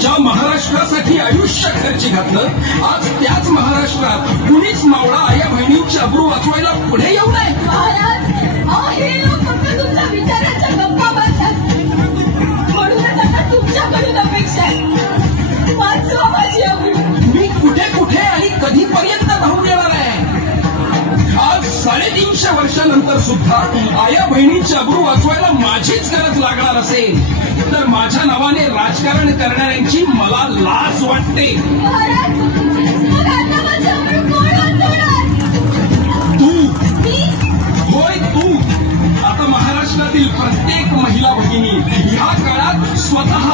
ज्या महाराष्ट्रासाठी आयुष्य खर्ची घातलं, आज त्याच महाराष्ट्रात कुणीच मावळा आया बहिणींची अब्रू वाचवायला पुढे येऊ नये. महाराज, हे लोक फक्त तुमच्या विचाराच्या गप्पा मारतात, म्हणूनच आता तुमच्याकडून अपेक्षा आहे, वाचवा माझी अब्रू. मी कुठे कुठे आणि कधीपर्यंत धावून येणार आहे? आज 350 वर्षानंतर सुद्धा आया बहिणींची अब्रू वाचवायला माझीच गरज लागणार असेल तर माझ्या नावाने राजकारण करणाऱ्यांची मला लाज वाटते. महाराज, मग आता माझी अब्रू कोण वाचवणार? तू, मी? होय तू. आता महाराष्ट्रातील प्रत्येक महिला भगिनी ह्या काळात स्वतः